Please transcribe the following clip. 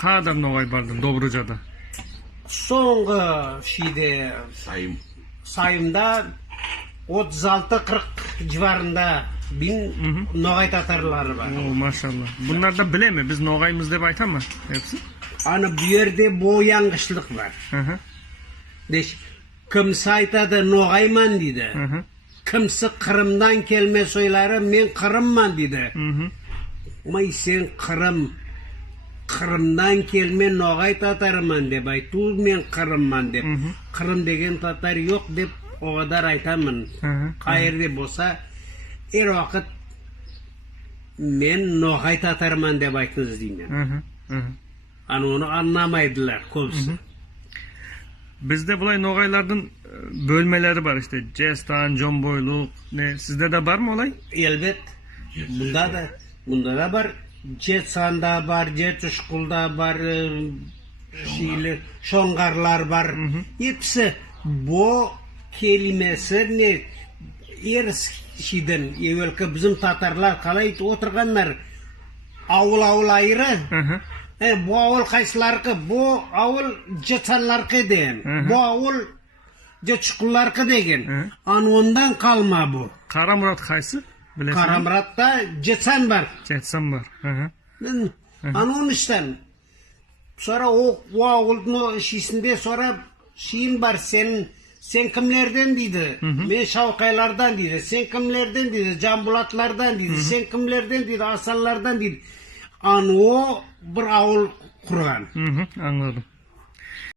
Kadar noğay bardın Dobruca'da? Soğanғы sayımda 36-40 civarında bin noğay tatarları var. Oo, maşallah. Bunlar da bile mi? Biz noğayımız dep aytan mı hepsi? Hani bu yerde boyanğıçlık var. Kimse aytadı noğayman dedi. Kimse Kırım'dan kelme söyleri men Kırımman dedi. Ama sen Kırım'dan kelme noğay tatarman dep aytı, men Kırımman dep. Kırım degen tatar yok dep o kadar aytamın. Kayerde bolsa her vakit men noğay tatarman dep aytınız deymen. Hani onu anlamaydılar köpsü. Bizde bulay noğaylardan bölmeleri var işte. Cestan, Jomboyluk, ne? Sizde de var mı olay? Elbet. Bunda da var. Cetsan'da var, Cetuşkul'da var, Şongarlar var. Hepsi bu kelimesi ne? Şeyden, evvelki bizim Tatarlar kalay oturganlar avul ayrı. Bu avul kaysilarkı, bu avul Cetsanlarkı deyin. Bu avul Cetuşkullarkı deyin. Ondan kalma bu. Karamurat kaysı? Karamurat'ta Cetsan var. Cetsan var. Onun işte. Sonra o avulun şişinde sonra şeyin var sen kimlerden dedi. Men Şavkaylardan dedi. Sen kimlerden dedi. Canbulatlardan dedi. Sen kimlerden dedi. Asallardan dedi. O bir avul kurgan. Anladım.